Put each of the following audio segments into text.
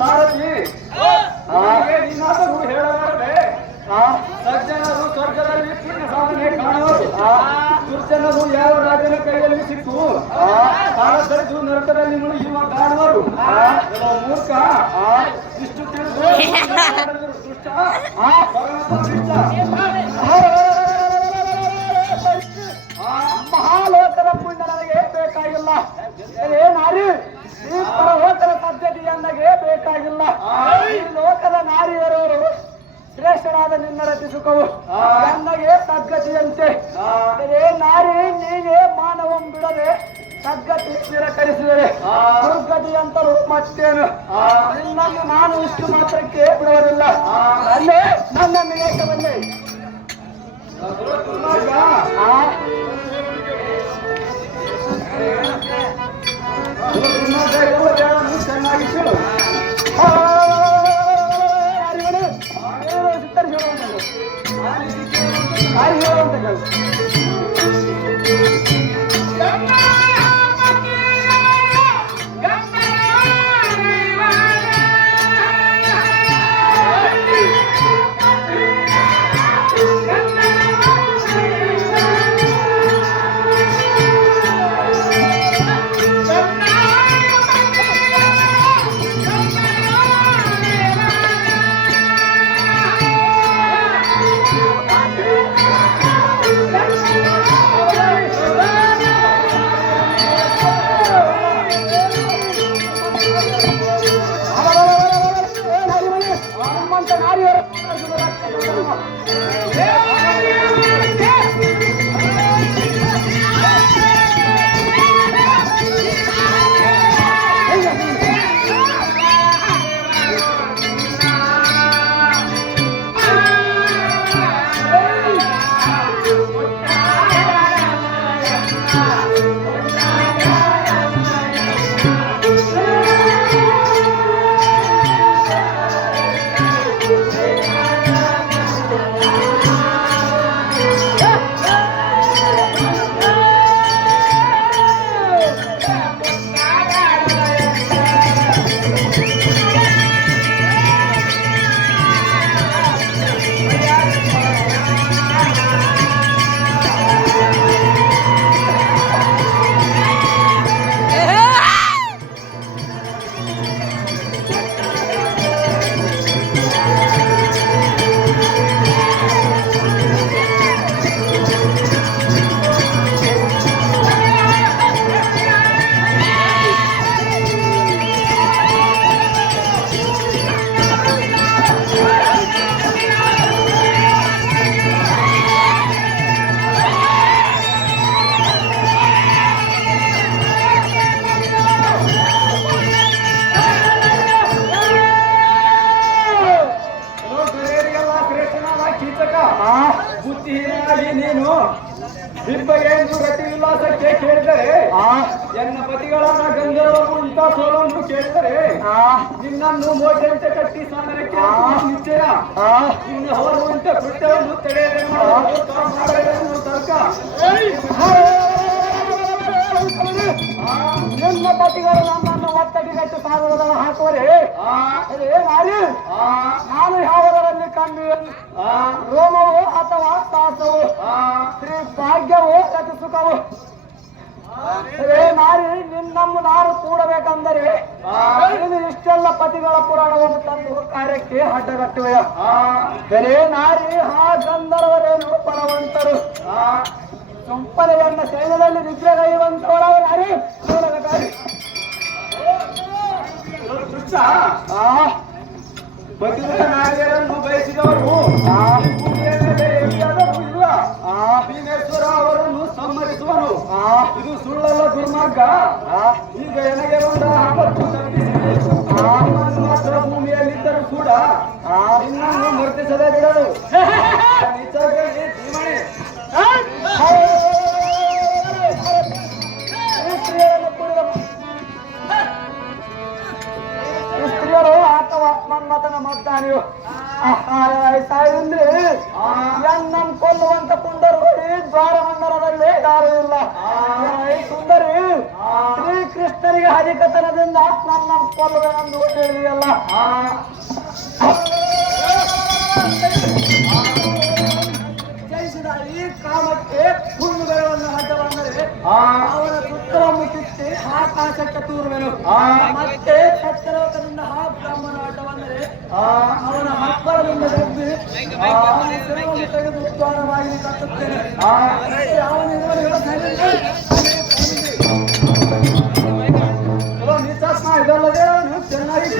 ಸಾರಥಿ ನೀನಾದರೂ ಹೇಳಬಾರದೆ. ಸಜ್ಜನರು ಸ್ವರ್ಗದಲ್ಲಿ ಪುಣ್ಯ ಸಾಧನೆ ಕಾಣುವರು, ದುರ್ಜನರು ಯಾವ ರಾಜನ ಕೈಯಲ್ಲಿ ಸಿಕ್ಕು ಕಾಲದಲ್ಲಿದ್ದು ನರಕದಲ್ಲಿ ಮುಳುಗಿಯುವ ಕಾಣುವರು. ಮೂರ್ಖ ಇಷ್ಟು ತಿಳಿದು ದುಷ್ಟ ಮಹಾಲೋಕದ ಪುಣ್ಯ ನನಗೆ ಬೇಕಾಗಿಲ್ಲ. ನಾರಿ ಈ ಪರಲೋಕದ ಪದ್ಧತಿ ನನಗೆ ಬೇಕಾಗಿಲ್ಲ. ಈ ಲೋಕದ ನಾರಿಯರವರು ಶ್ರೇಷ್ಠರಾದ ನಿನ್ನ ರತಿ ಸುಖವು ನನಗೆ ಸದ್ಗತಿಯಂತೆ. ನಾರಿ ನೀನೇ ಮಾನವಂ ಬಿಡದೆ ಸದ್ಗತಿ ನಿರಾಕರಿಸಿದರೆ ದುರ್ಗತಿ ಅಂತರೂ ಮತ್ತೇನು? ನಿನ್ನನ್ನು ನಾನು ಇಷ್ಟು ಮಾತ್ರಕ್ಕೆ ಬಿಡುವುದಿಲ್ಲ. ಅಲ್ಲೇ ನನ್ನ ವಿವೇಕ ಬಂದೆ. ಚೆನ್ನಾಗಿ ಕೇಳು. ಬುದ್ಧಿಹೀನಾಗಿ ನೀನು ಬಿಬ್ಬೆಯನ್ನು ಗತಿ ವಿಲಾಸಕ್ಕೆ ಕೇಳಿದರೆ, ಎನ್ನ ಪತಿಗಳಾದ ಗಂಧರ್ವರು ಇಂಥ ಸೋಲನ್ನು ಕೇಳಿದರೆ ನಿನ್ನನ್ನು ಮೋಜಂತೆ ಕಟ್ಟಿ ಸಾಧನಕ್ಕೆ ನಿಶ್ಚಯ. ಇನ್ನು ಹೊರುವಂತೆ ಕೃತ್ಯವನ್ನು ತಡೆಯದೆ ಮಾಡಲು ತರ್ಕ. ನಿನ್ನ ಪತಿಗಳು ನಮ್ಮನ್ನು ಒತ್ತಡಿಗಟ್ಟು ಸಾಗುವುದನ್ನು ಹಾಕುವರೆ. ನಾನು ಯಾವುದರಲ್ಲಿ ಕಂಡು ರೋಮವು ಅಥವಾ ಸಾಸವು, ಶ್ರೀ ಭಾಗ್ಯವು ಅತಿ ಸುಖವು. ನಾರಿ ನಿನ್ನನ್ನು ನಾನು ಕೂಡಬೇಕಂದರೆ ನೀನು ಇಷ್ಟೆಲ್ಲ ಪತಿಗಳ ಪುರಾಣವನ್ನು ತಂದು ಕಾರ್ಯಕ್ಕೆ ಅಡ್ಡಗಟ್ಟುವೆಯ? ಬೇರೆ ನಾರಿ ಆ ಗಂಧರ್ವರೇನು ಬಲವಂತರು, ಸುಂಪನೆಯನ್ನ ಸೈನ್ಯದಲ್ಲಿ ನಿದ್ರೆಗೈಯುವಂತವರಾಗ ನಾರಿ ನೋಡಬೇಕಾಗಿ. ಪತಿಗಳ ನಾರಿಯರನ್ನು ಬಯಸಿದವರು ಇಲ್ಲ. ಭೀಮೇಶ್ವರ ಅವರನ್ನು ಸಮ್ಮತಿಸುವನು. ಇದು ಸುಳ್ಳಲ್ಲ ದುರ್ಮಾರ್ಗ. ಈಗ ನನಗೆ ಬಂದ ಆಪತ್ತು ತಪ್ಪಿಸಿ ಮಾತ್ರ ಭೂಮಿಯಲ್ಲಿದ್ದರೂ ಕೂಡ ನಿನ್ನನ್ನು ಮರ್ತಿಸದೆ ಬಿಡಲು ಸ್ತ್ರೀಯರು ಅಥವಾ ಮನ್ಮಥನ ಮದ್ದಾನಿಯು ಸಾಯಂದ್ರೆ ಎನ್ನಂ ಕೊಲ್ಲುವಂತ ಪುಂಡರುಗಳು ದ್ವಾರ ಮಂಡಲದಲ್ಲಿ ಯಾರು ಇಲ್ಲ. ಸುಂದರಿ ಶ್ರೀಕೃಷ್ಣನಿಗೆ ಹರಿಕತನದಿಂದ ನನ್ನ ಕೊಲ್ಲುವೆನೆಂದು ಹೇಳಿದೆಯಲ್ಲ. ಜಯಿಸಿದ ಈ ಕಾಮಕ್ಕೆ ಹುಣ್ಣುಗಳನ್ನು ಹಠವಂದರೆ ಅವನ ಸುತ್ತಲನ್ನು ಕಿತ್ತಿ ಆಕಾಶಕ್ಕೆ ತೂರುವೆನು. ಮತ್ತೆ ಸತ್ಯಲೋಕದಿಂದ ಆ ಬ್ರಾಹ್ಮಣ ಅಡ್ಡವಂದರೆ ಅವನ ಹಬ್ಬದಿಂದ ಎದ್ದು ಅವನ ಶಿರವನ್ನು ತೆಗೆದು ದ್ವಾರವಾಗಿ ಕಟ್ಟುತ್ತೇನೆ. ಇದಲ್ಲದೆ ಅವನು ಚೆನ್ನಾಗಿ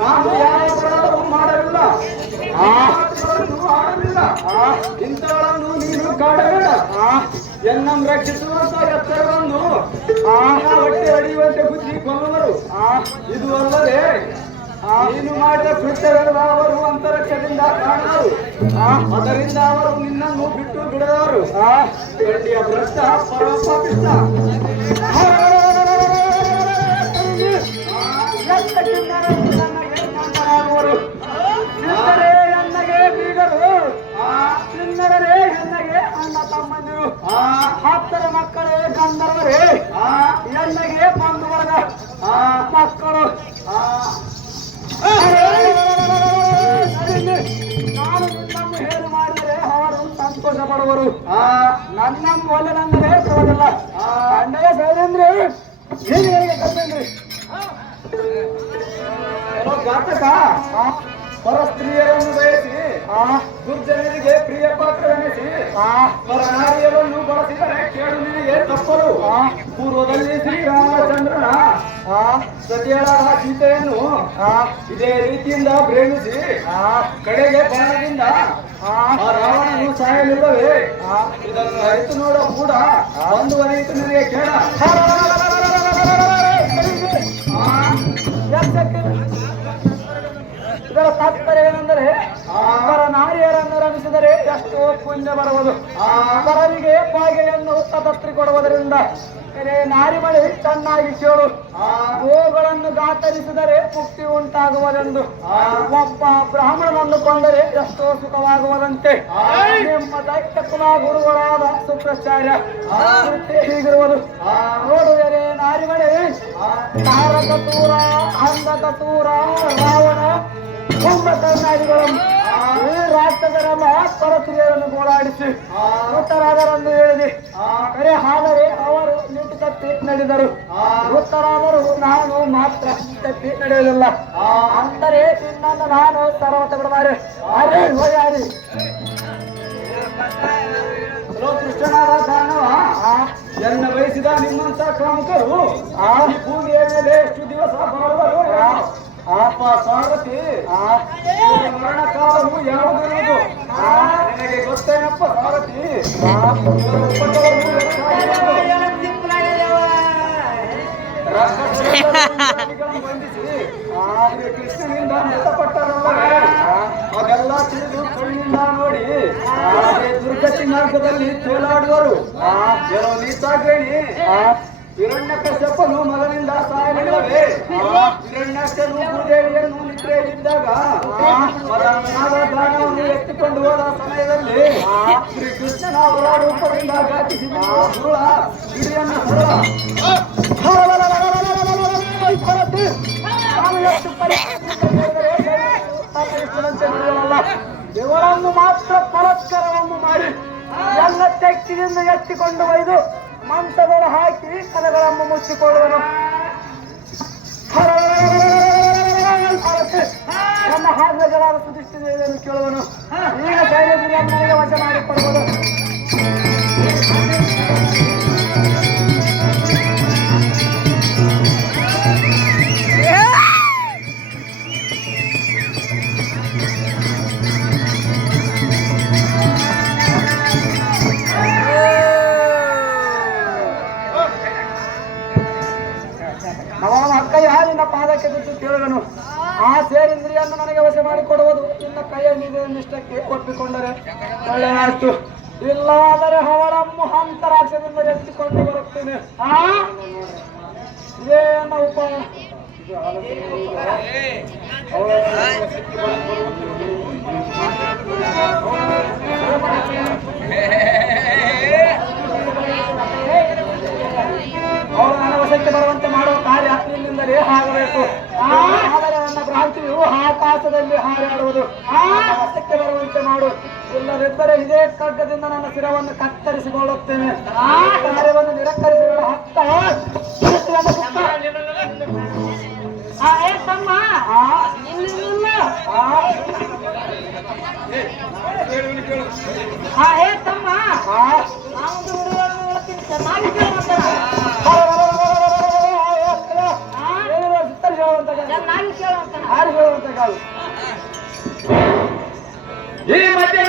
ನಾನು ಯಾವ ಮಾಡಲಿಲ್ಲ, ಆಡಲಿಲ್ಲ. ಇಂಥವಳನ್ನು ನೀನು ಕಾಡಬೇಡ. ಎನ್ನಂ ರಕ್ಷಿಸುವಂತ ಎತ್ತರವನ್ನು ಹೊಟ್ಟೆ ಅಡಿಯುವಂತೆ ಬುದ್ಧಿ ಕೊಲ್ಲುವರು. ಇದು ಅಲ್ಲದೆ ನೀನು ಮಾಡಿದ ಕೃತ್ಯಗಳು ಅವರು ಅಂತರಿಕ್ಷದಿಂದ ಕಾಣರು. ಅದರಿಂದ ಅವರು ನಿನ್ನನ್ನು ಬಿಟ್ಟು ಬಿಡದವರು. ಗಂಡಿಯ ಭ್ರಷ್ಟ ಪರಮಪಾಪಿಷ್ಟ. ಚಿನ್ನರೇ ಎನ್ನಗೆ ಬೀಗರು, ಚಿನ್ನರೇ ಎನ್ನಗೆ ಅಣ್ಣ ತಮ್ಮಂದಿರು, ಹತ್ತರ ಮಕ್ಕಳೇ ಗಂಧರ್ವರೇ ಎನ್ನಗೆ ಬಂಧು ವರ್ಗ ಮಕ್ಕಳು. ನಾನು ನಿನ್ನನ್ನು ಹೇಳು ಮಾಡಿದರೆ ಅವರು ಸಂತೋಷ ಪಡುವರು. ನನ್ನನ್ನು ಒಲೆನೆಂದರೆ ಬರೋದಿಲ್ಲ. ಅಣ್ಣಯ್ಯ ಸೈಲೇಂದ್ರಿ ಏನು ಹೇಗೆ ಕರ್ತೇನ್ರಿ ಘಾತಕ ಪರ ಸ್ತ್ರೀಯರನ್ನು ಬಯಸಿ ದುರ್ಜನರಿಗೆ ಪ್ರಿಯ ಪಾತ್ರವೆನಿಸಿ ಪರ ನಾರಿಯರನ್ನು ಬಳಸಿದರೆ ಕೇಳು ನಿನಗೆ ತಪ್ಪಲು. ಪೂರ್ವದಲ್ಲಿ ಶ್ರೀರಾಮಚಂದ್ರನ ಸತಿಯಳಾದ ಸೀತೆಯನ್ನು ಇದೇ ರೀತಿಯಿಂದ ಪ್ರೇಮಿಸಿ ಕಡೆಗೆ ಬಾಣದಿಂದ ರಾವಣನು ಸಾಯಲಿಲ್ಲವೇ? ಇದನ್ನು ಅರಿತು ನೋಡ ಕೂಡ ಮುಂದುವರಿಯಿತು ನಿನಗೆ ಕೇಳ. ಇದರ ತಾತ್ಪರ್ಯ ಏನೆಂದರೆ ಅವರ ನಾರಿಯರನ್ನು ರಮಿಸಿದರೆ ಎಷ್ಟೋ ಪುಣ್ಯ ಬರುವುದು. ಅವರಿಗೆ ಬಾಗಿಯನ್ನು ತಪಸ್ತ್ರಿ ಕೊಡುವುದರಿಂದ ನಾರಿ ಮಳೆ ಚೆನ್ನಾಗಿ ಕೇಳು. ಗೋಗಳನ್ನು ಗಾತರಿಸಿದರೆ ಮುಕ್ತಿ ಉಂಟಾಗುವುದೆಂದು, ಒಬ್ಬ ಬ್ರಾಹ್ಮಣನನ್ನು ಕೊಂದರೆ ಎಷ್ಟೋ ಸುಖವಾಗುವುದಂತೆ. ನಿಮ್ಮ ದೈತ್ಯ ಕುಲ ಗುರುಗಳಾದ ಶುಕ್ರಾಚಾರ್ಯ ಹೀಗಿರುವುದು. ನೋಡುವರೆ ನಾರಿ ಮಳೆ ತಾರಕ ತೂರ ಅಂಧಕ ತೂರ ರಾವಣ ಕುಂಭಕರ್ಣಾದಿಗಳು ರಾಷ್ಟ್ರದರೆಲ್ಲ ಪರಸ್ತ್ರೀಯರನ್ನು ಗೋಳಾಡಿಸಿ ವೃತ್ತರಾದರೆಂದು ಹೇಳಿದೆ. ಕರೆ ಆದರೆ ಅವರು ನಿಂತು ತಪ್ಪಿ ನಡೆದರು. ವೃತ್ತರಾದರು ನಾನು ಮಾತ್ರ ತಪ್ಪಿ ನಡೆಯುವುದಿಲ್ಲ. ಅಂದರೆ ನಿನ್ನನ್ನು ನಾನು ಸರ್ವತ ಬಿಡಬಾರೆ. ಅರೆ ಹೋಯಾರಿ ಕೃಷ್ಣನಾದ ದಾನವ ಎನ್ನ ಬಯಸಿದ ನಿಮ್ಮಂತ ಕಾಮಕರು ಈ ಭೂಮಿಯ ಮೇಲೆ ಎಷ್ಟು ದಿವಸ ಬಾಳುವರು? ಆಪ ಸಾರಥಿ ಮರಣ ಕಾಲವು ಯಾವುದಿರುವುದು ನಿನಗೆ ಗೊತ್ತೇನಪ್ಪ ಸಾರಥಿ? ಬಂಧಿಸಿ ಕೃಷ್ಣನಿಂದ ಮೃತಪಟ್ಟರಲ್ಲವೇ ಅದೆಲ್ಲ ತಿಳಿದು ಕಣ್ಣಿಂದ ನೋಡಿ ದುರ್ಗತಿ ಮಾರ್ಗದಲ್ಲಿ ತೇಲಾಡುವರು. ಏನೋ ನೀತಾಗ್ರೇಣಿ ಹಿರಣ್ಯಕಶ್ಯಪನು ಮಗನಿಂದ ಸಾಯಲಿಲ್ಲವೇ? ಹಿರಣ್ಯಾಕ್ಷನು ಭೂದೇವಿಯನ್ನು ನಿದ್ರೆಯಲ್ಲಿದ್ದಾಗ ಮದನಾದ ದಾನವನ್ನು ಎತ್ತಿಕೊಂಡು ಹೋದ ಸಮಯದಲ್ಲಿ ಶ್ರೀ ಕೃಷ್ಣನ ಹೊರರೂಪದಿಂದ ಘಾಟಿಸಿದ ಧೂಳ ಹಿಡಿಯನ್ನ ಇವರನ್ನು ಮಾತ್ರ ಪರಸ್ಪರವನ್ನು ಮಾಡಿ ಎಲ್ಲ ತೆಕ್ಕಿನಿಂದ ಎತ್ತಿಕೊಂಡು ಒಯ್ದು ಮಂಚಗಳು ಹಾಕಿ ಕದಗಳನ್ನು ಮುಚ್ಚಿಕೊಳ್ಳುವನು. ನನ್ನ ಹಾಜರಾದ ಸುಧಿಷ್ಠಿದೇವಿಯನ್ನು ಕೇಳುವನು. ಈಗ ಶೈಲೇಂದ್ರಿಯನ್ನು ನನಗೆ ವಶ ಮಾಡಿಕೊಡುವುದು. ಅವನ ಅಕ್ಕಯ್ಯ ನಿನ್ನ ಪಾದಕ್ಕೆ ಬಿದ್ದು ಕೇಳುವನು. ಆ ಸೇರಿಂದ್ರಿಯನ್ನು ನನಗೆ ವಶ ಮಾಡಿಕೊಡುವುದು. ನಿನ್ನ ಕೈಯ ನಿಷ್ಠಕ್ಕೆ ಒಪ್ಪಿಕೊಂಡರೆ ಒಳ್ಳೆಯಾಯ್ತು. ಇಲ್ಲವಾದರೆ ಅವರನ್ನು ಅಂತರಾಕ್ಷದಿಂದ ಎತ್ತಿಕೊಂಡು ಬರುತ್ತೇನೆ. ಇದೇನ ಉಪಾಯ? ಅವರು ನನ್ನ ವಶಕ್ಕೆ ಬರುವಂತೆ ಮಾಡುವ ಕಾರ್ಯ ನಿನ್ನಿಂದಲೇ ಆಗಬೇಕು. ಆದರೆ ನನ್ನ ಭ್ರಾಂತಿಯು ಆಕಾಶದಲ್ಲಿ ಹಾರಾಡುವುದು. ವಶಕ್ಕೆ ಬರುವಂತೆ ಮಾಡು. ಇಲ್ಲದಿದ್ದರೆ ಇದೇ ಖಡ್ಗದಿಂದ ನನ್ನ ಶಿರವನ್ನು ಕತ್ತರಿಸಿಕೊಳ್ಳುತ್ತೇನೆ. ಆ ಕಾರ್ಯವನ್ನು ನಿರಾಕರಿಸಿದ ಹತ್ತ ಈ ಮಧ್ಯೆ